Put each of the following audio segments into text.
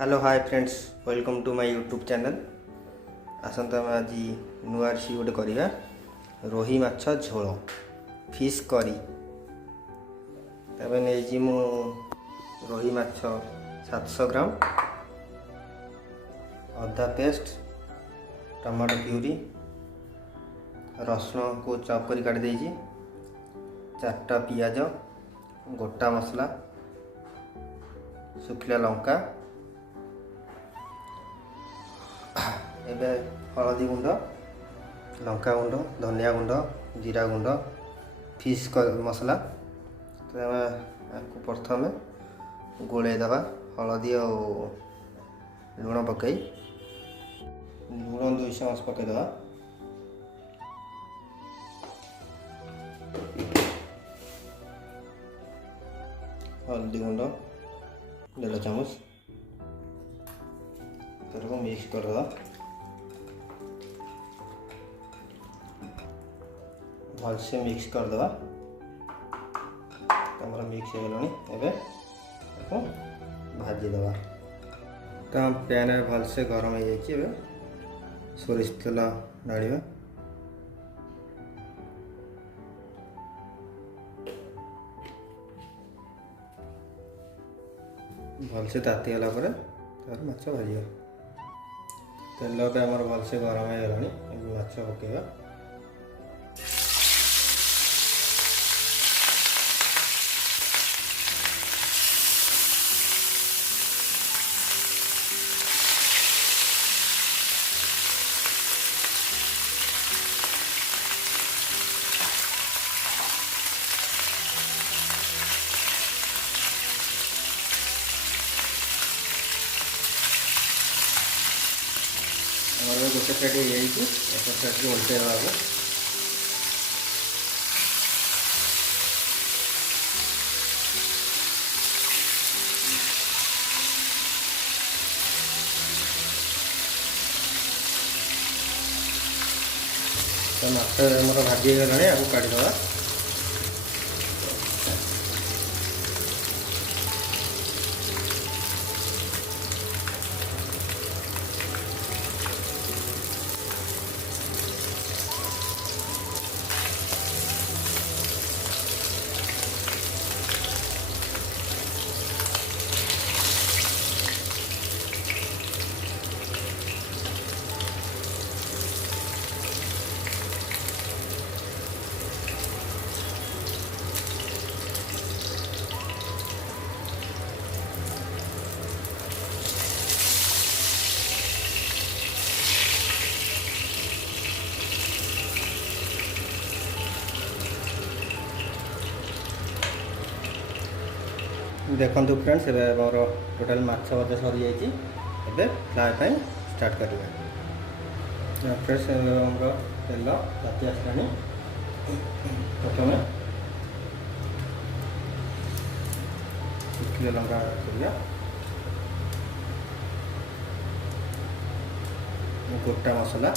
Hello hi friends, welcome to my YouTube channel. आसंता आम आज नुआ रेसिपी गोटे करवा रोही माछ झोल फिश करी। तबे नहीं मु रोही माछ 700 ग्राम, अदा पेस्ट, टमाटो प्यूरी, रसुण को चॉप कर काट देजी, 4टा पियाज, गोटा मसला, सुखिला लंका, एबे हलदी गुंड, लंका गुंड, धनिया गुंड, जीरा गुंड, फिश मसला। तो आपको प्रथम गोले दबा हलदी और लुण पकई, लुण 2 चामच पकईदबा, हल्दी गुंड 1.5 चामच, तरह को मिक्स करदबा। भलसे मिक्स करदबा। हमारा मिक्स हो गलानी, एबे ताको भाजी दबा। तो पैन भलसे गरम हो जाइए। एबे सोरिष तेल ढालिबा। भलसे ताती गला पर तार माछ भाजिबा। तेल पे हमर भलसे गरम हो गलानी, एबे माछ पकेबा। हमारे गोटे साइड यही एक साइड को उल्टे देवा। तो माछ हमारा भाजी गलानी, आपको काढ़ीदवा। देखो फ्रेंड्स, मोर टोटाल माछ भजा सरी जाइए। फ्राए स्टार्ट करवा। फ्रेंड्स तेल ताती आसलानी। प्रथम सुखिला लंका करिया, गोटा मसला,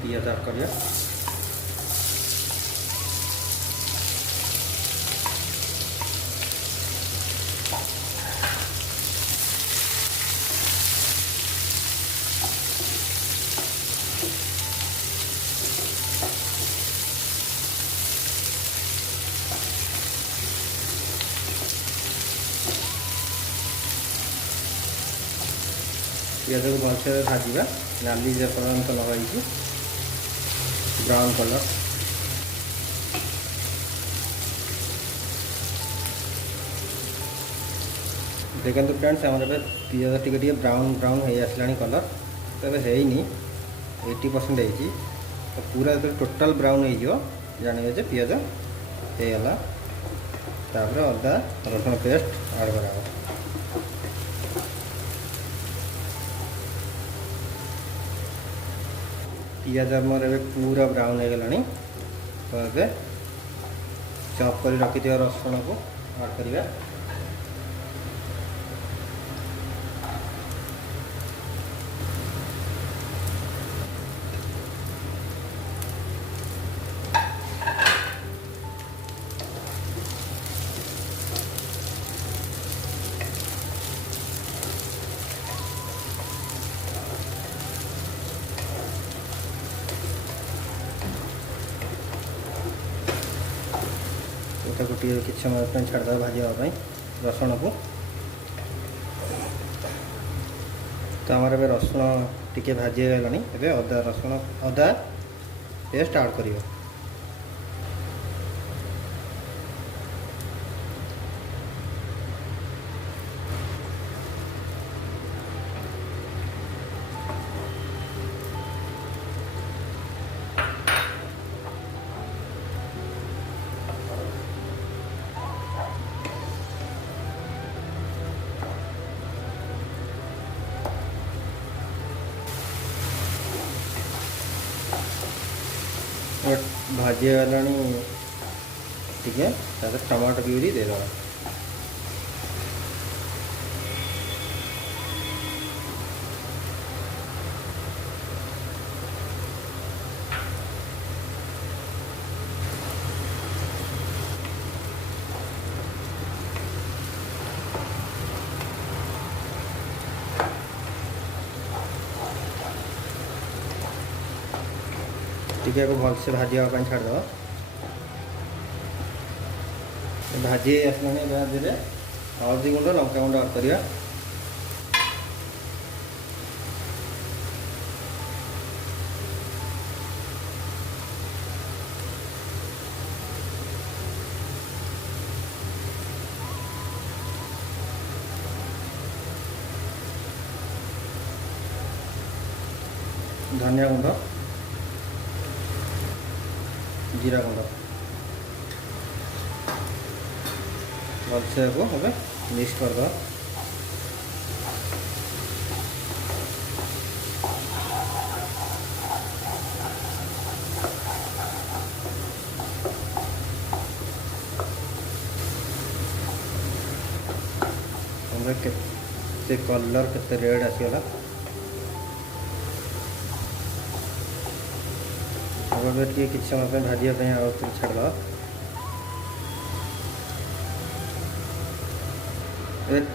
पियाज ऐड करिया। पियाज को भलसे भाजवा, नाली जे पर्यंत लगाई ब्राउन कलर। देखो फ्रेंड्स, हमारे पियाज टी ब्राउन ब्राउन हो आसला कलर। तो है 80% है। तो पूरा टोटाल ब्राउन हो जाने जे पियाज होगा। तापर अदा रसुण पेस्ट ऐड करा। पियाज मोर ए पूरा ब्राउन हो गलानी। तो ये चॉप कर रखी रसुण को ऐड करिया। गोटे कि समय छाड़द भाजवाई रसुण को। तो आमर ए रसुण टिके भाजी गलानी। एबे अदा रसुण अदा पेस्ट ऐड करियो। भाजी गला टे टमाटो प्यूरी दे देवा। टिके को भलसे भाजवाई छाड़द। भाजी आसलानी भाजी हल्दी गुंड लंका गुंड ऐड करिया। धनिया गुंड जीरा गुंड भलसे को हमें मिक्स कर दो। के कलर के रेड आसीगला। कि समय भाजवाई आउ छाड़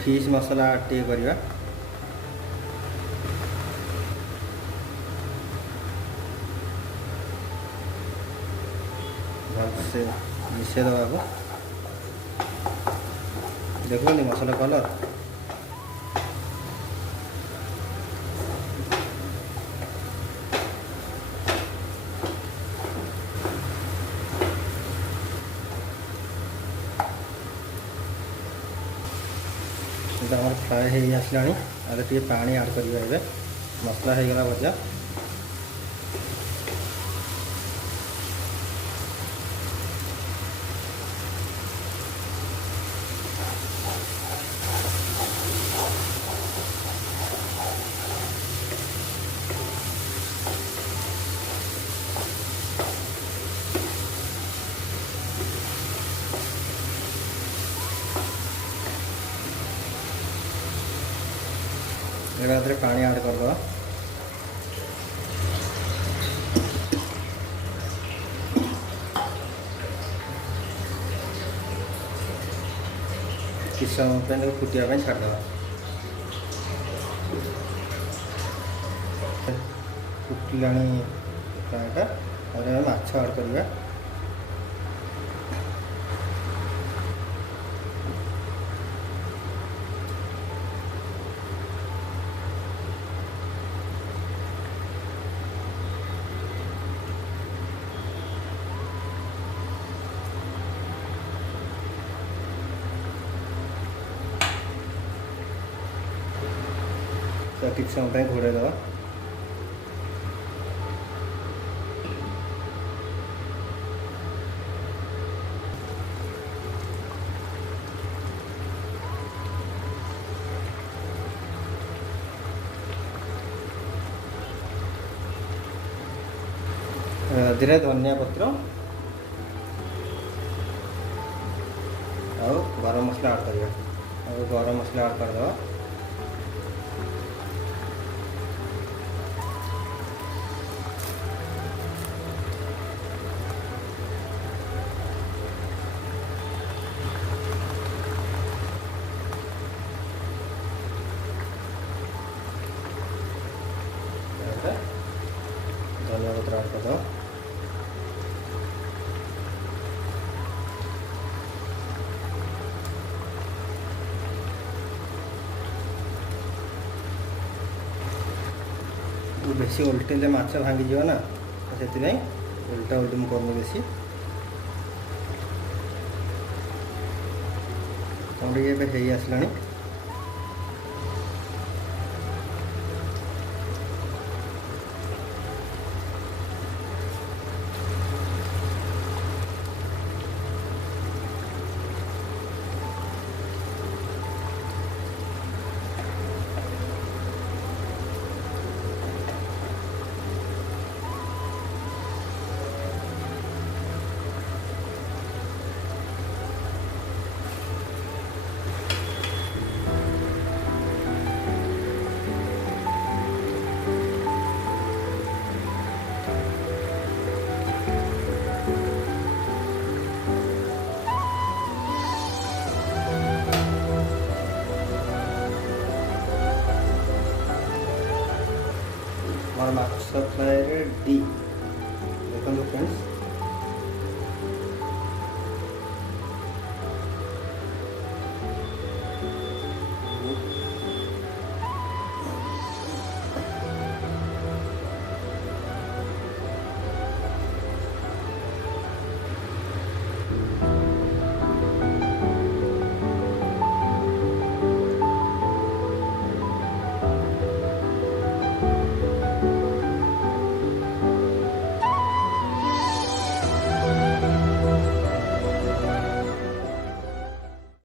फिश मसला टे करवा। भलसे मिसे दवा को देखो मसला कलर आम फ्राए हो आसला। टे पानी ऐड करवा। मसला हो गला भजा। पानी ऐड कर दो। किस समय फुटिया छाड़द। फुटला फ्राएटा और माछ ऐड करवा। तो किसी समय घोड़े दवा। धीरे धनिया पत्र और गरम मसला ऐड करिया। और गरम मसला ऐड कर दवा। धनिया पत्र ऐड कर दो। ବେଶୀ ଓଲଟେଇଲେ ମାଛ ଭାଙ୍ଗିଯିବ ନା, ସେଥିପାଇଁ ଓଲଟା ଓଲଟି ମୁଁ କରୁନି ବେଶୀ। କ'ଣ ଟିକେ ଏବେ ହେଇ ଆସିଲାଣି। আমার মাছ ফ্রাই রেডি। দেখুন ফ্রেন্ডস,